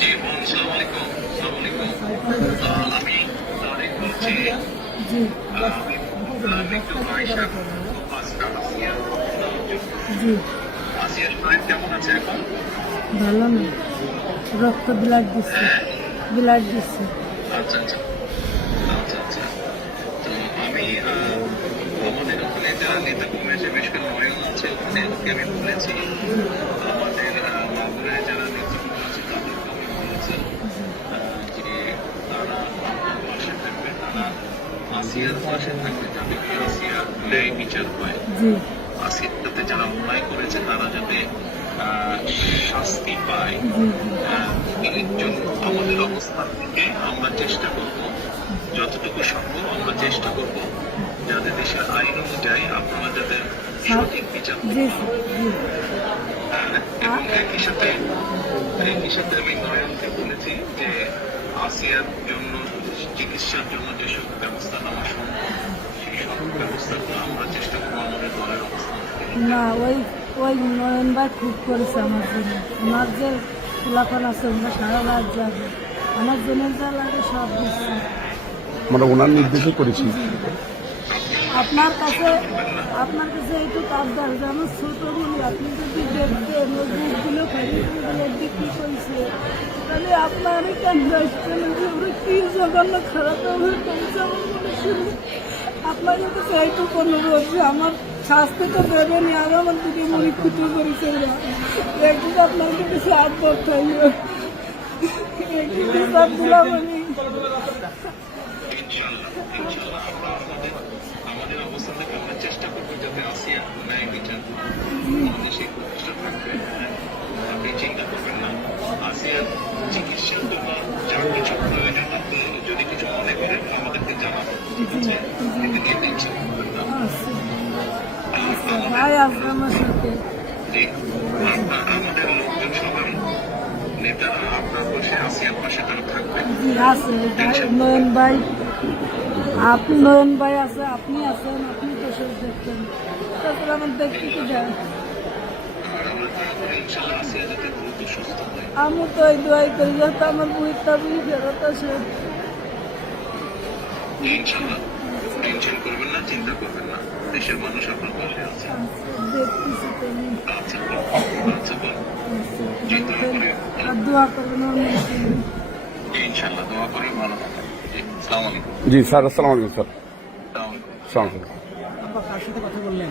জি বোন, আসসালামু আলাইকুম। আসসালামু আলাইকুম। আমি তারেক বলছি। জি আমি একটু আয়শা আসিয়া জি আসিয়ার শরীর কেমন আছে এখন? ভালো না, রক্ত ব্লাড দিচ্ছে, ব্লাড দিচ্ছে। আচ্ছা আচ্ছা আচ্ছা আচ্ছা। তো আমি আমাদের ওখানে যারা নেতা কর্মী আছে, বিশেষ করে নয়ন আছে, ওখানে ওকে আমি বলেছি আমাদের মাগুরায় যারা নেতৃত্ব আছে তাদেরকে আমি বলেছি যে তারা আমার পাশে থাকবে, তারা আসিয়ার পাশে থাকবে, যাতে আসিয়ার ন্যায় বিচার হয়। জি আসিয়ার সাথে যারা অন্যায় করেছে তারা যাতে শাস্তি পায়। জি এর জন্য আমাদের অবস্থান থেকে আমরা চেষ্টা করব, যতটুকু সম্ভব আমরা চেষ্টা করব যাতে দেশের আইন অনুযায়ী আপনারা যাতে সঠিক বিচার জি করতে পারেন। জি এবং একই সাথে আমি নয়নকে বলেছি যে আসিয়ার জন্য চিকিৎসার জন্য যেসব ব্যবস্থা নেওয়া সম্ভব সেই সব ব্যবস্থাগুলো আমরা চেষ্টা করবো আমাদের দলের অবস্থান থেকে। না, ওই ওই নয়ন ভাই খুব করেছে আমার জন্য। আমার যে খোলাফান আছে ওরা সারা রাত যাবে, আমার জন্য যা লাগে সব দিচ্ছে। আমরা ওনার নির্দেশে করেছি। আপনার কাছে এইটুকু আবদার যে আমার ছোট বলি আপনি যদি দেখতেন ওই বুকগুলো খাইগুলো বিক্রি করেছে, তাহলে আপনার কেন আসছেন যে ওরা কি জঘন্য খারাপ হবে করেছে আমার মনে শুনে। আপনার কাছে এইটুকু অনুরোধ যে আমার শাস্তি তো দেবেনি, আর আমার দিকে মনে ক্ষতি করেছে ওরা, একটু আপনার কাছে আবদার থাকবে, একটু বিচার দিলাম আমি। ইনশাআল্লাহ আমরা আমাদের অবস্থান থেকে আমরা চেষ্টা করবো যাতে আসিয়া ন্যায় বিচার সেই প্রতিষ্ঠা থাকবে। আপনি চিন্তা করবেন না, আসিয়ার চিকিৎসার জন্য যা কিছু প্রয়োজন আপনি যদি কিছু মনে করেন আমাদেরকে জানাবেন, ঠিক আছে? এতে নিয়ে টেনশন করবেন না। ভাই আসবে আমার সাথে। জি, আমাদের লোকজন সবাই নেতারা আপনার পাশে, আসিয়ার পাশে তারা থাকবে। জি আছে নয়ন ভাই, আপনি নয়ন ভাই আছে, আপনি আছেন, আপনি তো সব দেখতেন, তারপরে আমার দেখতে কি যায়। আর আমরা দোয়া করি ইনশাআল্লাহ আসিয়া যাতে দ্রুত সুস্থ হয়। আমি তো এই দোয়াই করি যাতে আমার বইটা বই ফেরত আসে। ইনশাআল্লাহ টেনশন করবেন না, চিন্তা করবেন না, দেশের মানুষ আপনার পাশে আছে। দেখতেছি তো আমি। আচ্ছা আচ্ছা বোন, জি দোয়া করি। আর দোয়া করবেন আমার মনে। ইনশাআল্লাহ দোয়া করি, ভালো থাকেন। জি আসসালামু আলাইকুম। জি স্যার, আসসালামু আলাইকুম স্যার। আসসালামু আলাইকুম। আসসালামু আলাইকুম। আব্বা কার সাথে কথা বললেন?